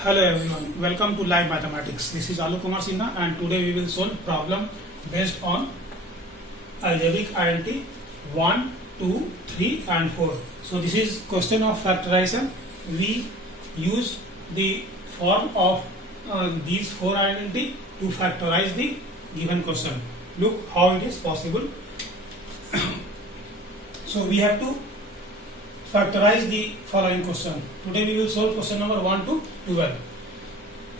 Hello everyone, welcome to Live Mathematics. This is Alok Kumar Sinha and today we will solve problem based on algebraic identity 1, 2, 3 and 4. So this is question of factorization. We use the form of these four identity to factorize the given question. Look how it is possible. So we have to factorize the following question. Today we will solve question number 1 to 12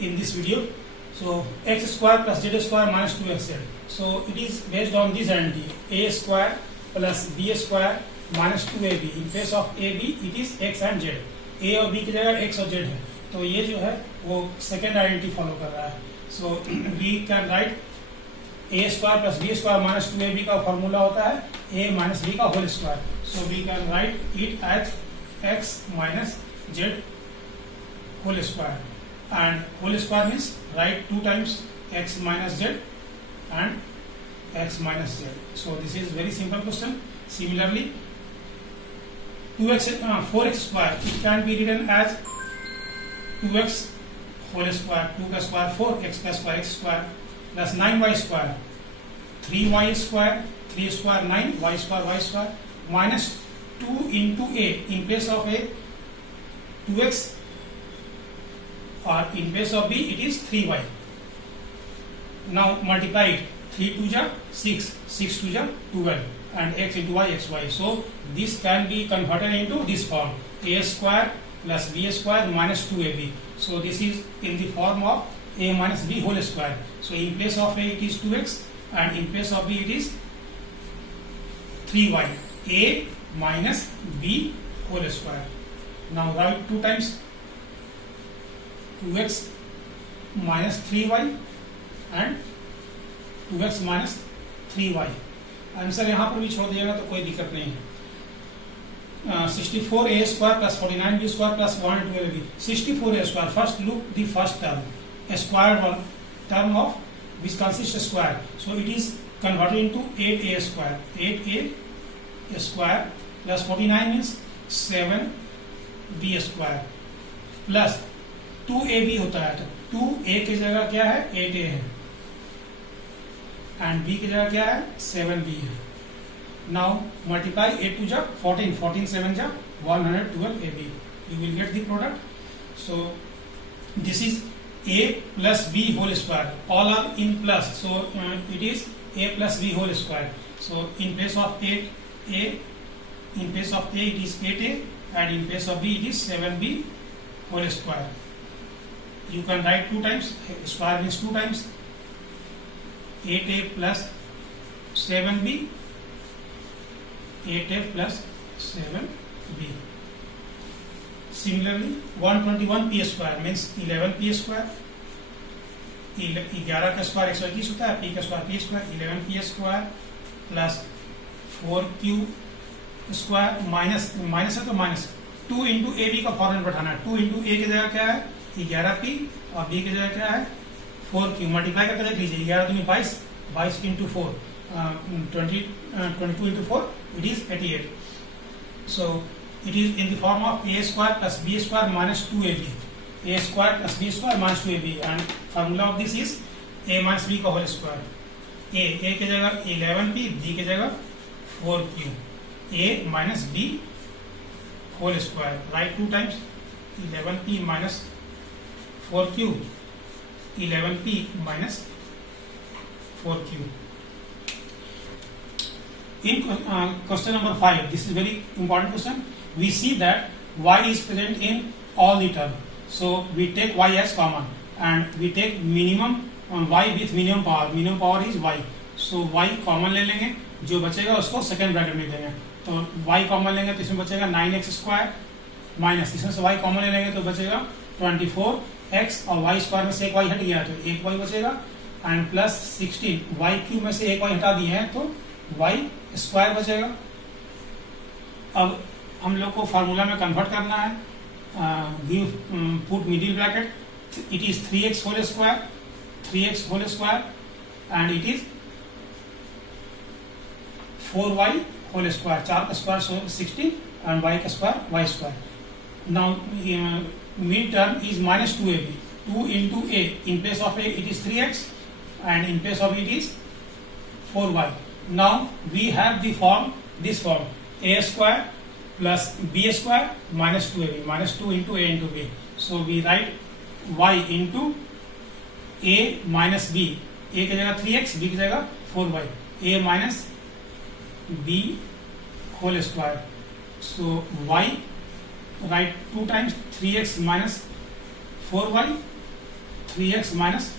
in this video. So x square plus z square minus 2xz. So it is based on this identity a square plus b square minus 2ab. In place of ab it is x and z. a और b की जगह x और z है, तो ये जो है वो सेकेंड आइडेंटिटी फॉलो कर रहा है. So we can write a square plus b square minus 2ab का फॉर्मूला होता है a माइनस b का whole square. So we can write it as x minus z whole square, and whole square means write 2 times x minus z and x minus z. So this is very simple question. Similarly 4x square, it can be written as 2x whole square, 2 का square 4, x का square x square plus 9y square, 3y square, 3 square 9, y square minus 2 into a. In place of a 2x or in place of b it is 3y. Now multiply it. 3 2 ja 6, 6 2 ja 12 and x into y xy. So this can be converted into this form a square plus b square minus 2ab. So this is in the form of a minus b whole square. So in place of a it is 2x and in place of b it is 3y. A minus b whole square. Now write 2 times 2x minus 3y and 2x minus 3y. Answer यहाँ पर भी छोड़ दिएगा तो कोई दिक्कत नहीं है. 64a square plus 49b square plus 112b. 64a square, first look the first term, square one term of which consist square. So it is converted into 8a square. 8a square plus 49 means 7b square plus 2ab होता है, तो 2a की जगह क्या है 8a है and b की जगह क्या है 7b है. नाउ मल्टीप्लाई 8 2 जा 14, 14 7 जा 112ab. You will get the product. So this is a plus b whole square. All are in plus, so it is a plus b whole square. So in place of 8a, in place of a it is 8a and in place of b it is 7b whole square. You can write 2 times, square means 2 times 8a plus 7b, 8a plus 7b. Similarly 121p square means 11p square. 11 का स्क्वायर 121 होता है, p का square p square. 11p square plus 4q square minus है तो माइनस 2 into A B का फॉर्मूला बैठाना है. 2 इंटू ए की जगह क्या है 11p और b की जगह क्या है 4q. मल्टीप्लाई करके देख लीजिए. 11 दूनी 22, 22 into 4 22 into 4 it is 88. So it is in the form of a square plus b square minus 2ab. a square plus b square minus 2ab and formula of this is a minus b का whole square. a की जगह 11p, b की जगह 4q. a minus b whole square. Write 2 times 11p minus 4q, 11p minus 4q. In question number 5, this is very important question. We see that y is present in all the term. So we take y as common and we take minimum y with minimum power. Minimum power is y. So y common ले लेंगे, जो बचेगा उसको second bracket में देंगे. तो y common लेंगे तो इसमें बचेगा 9x स्क्वायर माइनस इसमें से y कॉमन ले लेंगे तो बचेगा 24x और y स्क्वायर में से एक y हट गया तो एक y बचेगा एंड प्लस 16 y क्यूब में से एक y हटा दिए हैं तो y स्क्वायर बचेगा. अब हम लोग को फार्मूला में कन्वर्ट करना है. Put middle bracket. It is 3x whole square, 3x whole square and it is 4y whole square. 4 का स्क्वायर 16 एंड y का square y square. Now mid term is minus 2ab. 2 into a, in place of a it is 3x and in place of it is 4y. Now we have the form, this form, a square plus b square minus 2ab, minus 2 into a into b. So we write y into a minus b. a की जगह 3x, b की जगह 4y. a minus b whole square. So y, write 2 times 3x minus 4y, 3x minus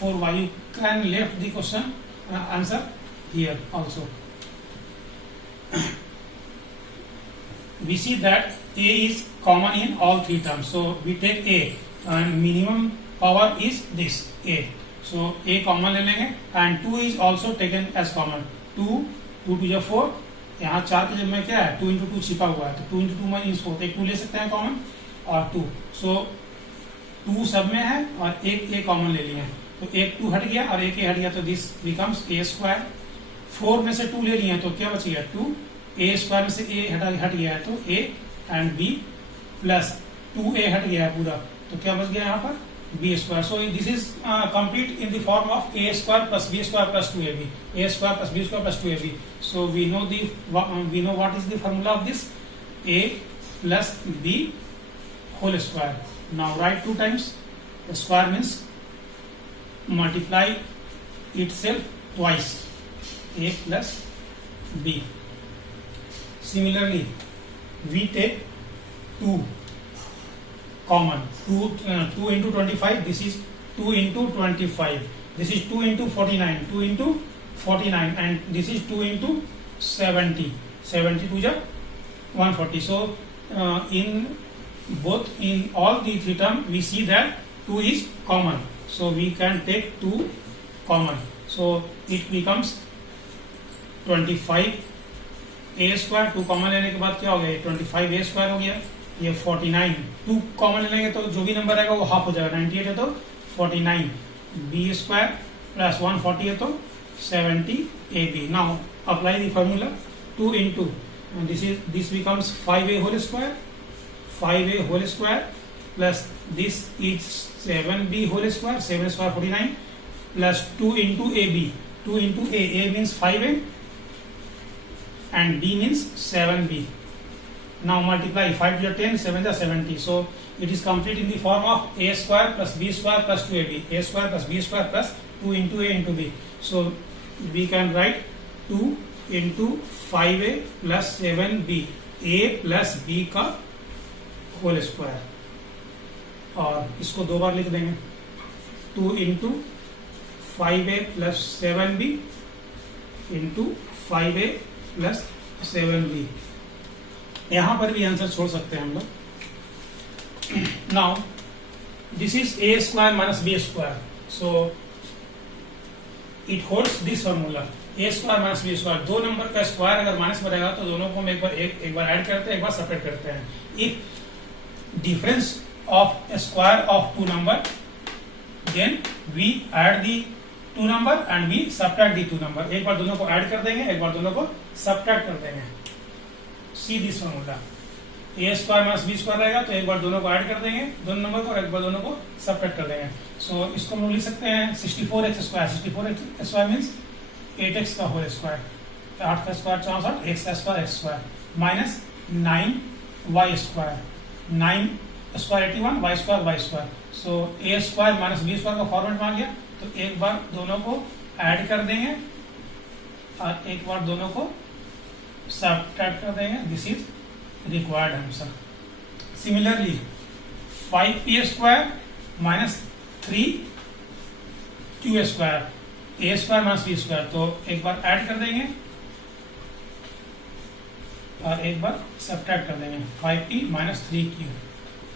4y. You can left the question answer here also. We see that a is common in all three terms. So we take a and minimum power is this a. So a common ले लेंगे and 2 is also taken as common. 2 2 to 4. यहाँ 4 के जब में क्या है 2 into 2 छिपा हुआ है तो 2 into 2 मीन्स 4. एक 2 ले सकते हैं कॉमन और 2. सो 2 सब में है और एक ए कॉमन ले लिए हैं तो एक 2 हट गया और एक ए हट गया तो दिस बिकम्स ए स्क्वायर. 4 में से 2 ले लिए हैं तो क्या बच गया 2. ए स्क्वायर में से ए हट गया है तो A and B plus 2a हट गया है पूरा तो क्या बच गया यहाँ पर b square. So this is complete in the form of a square plus b square plus 2ab. A square plus b square plus 2ab. So we know what is the formula of this a plus b whole square. Now write 2 times. Square means multiply itself twice. a plus b. Similarly, we take 2 common. 2 into 25. This is 2 into 25. This is 2 into 49. 2 into 49, and this is 2 into 70. 70 to the 140. So in all the three terms, we see that 2 is common. So we can take 2 common. So it becomes 25 a square. 2 कॉमन लेने के बाद क्या हो गया 25 a square हो गया. ये 49 2 कॉमन लेंगे तो जो भी नंबर आएगा वो हाफ हो जाएगा. 98 है तो 49 b स्क्वायर प्लस 140 है तो 70 ab. Now apply the formula 2 into this becomes 5a whole square. 5a whole square plus this is 7b whole square. 7 square 49 plus 2 into ab. 2 into a means 5a and b means 7b. Now multiply 5 to the 10, 7 to 70. So it is complete in the form of a square plus b square plus 2ab. a square plus b square plus 2 into a into b. So we can write 2 into 5a plus 7b. a plus b का whole square. और इसको 2 बार लिख देंगे. 2 into 5a plus 7b into 5a plus 7b. यहां पर भी आंसर छोड़ सकते हैं हम लोग. Now this is a square minus b square. So it holds this formula a square minus b square. 2 नंबर का स्क्वायर अगर माइनस में रहेगा तो दोनों को हम एक बार ऐड करते हैं, एक बार सेपरेट करते हैं. If difference of square of 2 number then we add the 2 number and we subtract the 2 number. एक बार दोनों को ऐड कर देंगे, एक बार दोनों को सबट्रैक्ट कर देंगे. See this formula a square minus b square रहेगा तो एक बार दोनों को ऐड कर देंगे दोनों नंबर को और एक बार दोनों को सबट्रैक्ट कर देंगे. सो इसको हम लोग लिख सकते हैं 64x square. 64x square means 8x का होल स्क्वायर. 8 का स्क्वायर 64, x का square x square minus 9y square. 9 square 81, y square y square. So a square minus b square का फॉर्मेट मान गया तो एक बार दोनों को ऐड कर देंगे और एक बार दोनों को सबट्रैक्ट कर देंगे. This is required answer. Similarly 5p square minus 3q square. A square minus b square तो एक बार ऐड कर देंगे और एक बार सबट्रैक्ट कर देंगे. 5p minus 3q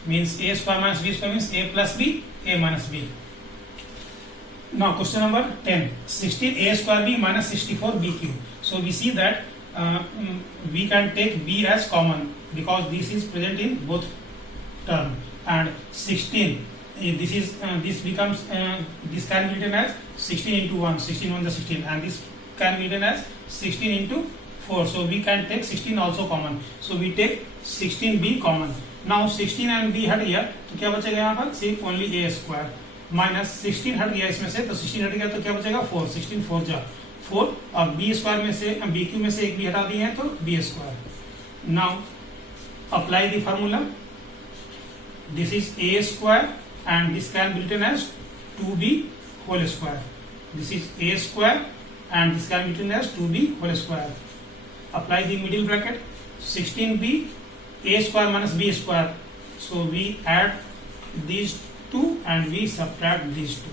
means a square minus b square means a plus b, a minus b. Now question number 10. 16a square b minus 64bq. So we see that we can take b as common because this is present in both term, and 16 this becomes this can be written as 16 into 1, 16 1 the 16, and this can be written as 16 into 4. So we can take 16 also common. So we take 16b common. Now 16 and b हट गया तो क्या बचेगा यहाँ पर सिर्फ ओनली ए square minus 16 हट गया इसमें से तो 16 हट गया तो क्या बचेगा 4 16 4 जा 4 और बी स्क्वायर में से बी क्यू में से एक भी हटा दिए हैं तो b square. Now apply the formula this is a square and this can be written as 2b whole square this is a square and this can be written as 2b whole square. Apply the middle bracket 16b a square minus b square. So we add these two and we subtract these two.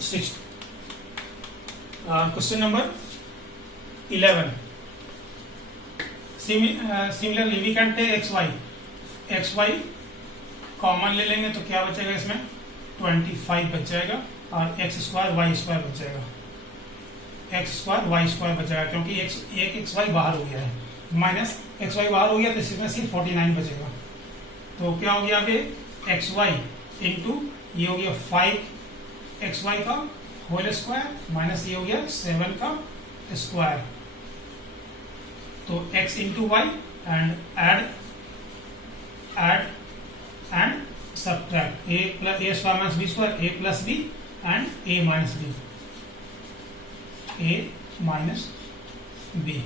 Sixth. Question number 11. Similarly we can take xy common ले लेंगे तो क्या बचेगा इसमें 25 बच जाएगा और x square Y square बच जाएगा एक्स स्क्वायर वाई स्क्वायर बच जाएगा क्योंकि एक एक्स वाई बाहर हो गया है माइनस एक्स वाई बाहर हो गया तो इसमें सिर्फ 49 बचेगा तो क्या हो गया आगे एक्स वाई इंटू ये हो गया 5 एक्स वाई का होल स्क्वायर माइनस ये हो गया 7 का स्क्वायर तो x into y and add subtract a square minus b square a plus b and a minus b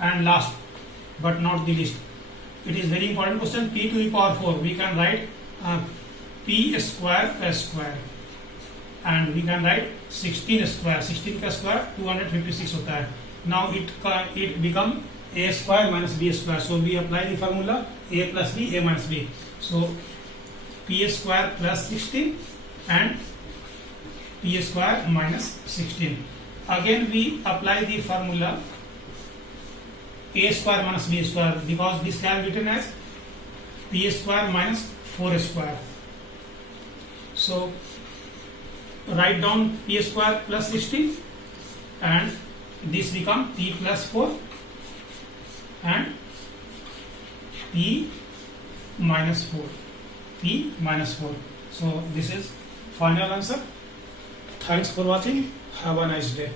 and last but not the least it is very important question p to the power 4 we can write p square plus square and we can write 16 का square 256 होता है now it become a square minus b square so we apply the formula a plus b a minus b so p square plus 16 and p square minus 16. Again we apply the formula a square minus b square because this can be written as p square minus 4 square. So write down p square plus 16 and this become p plus 4 and p minus 4. P minus 4. So this is final answer. Thanks for watching. Have a nice day.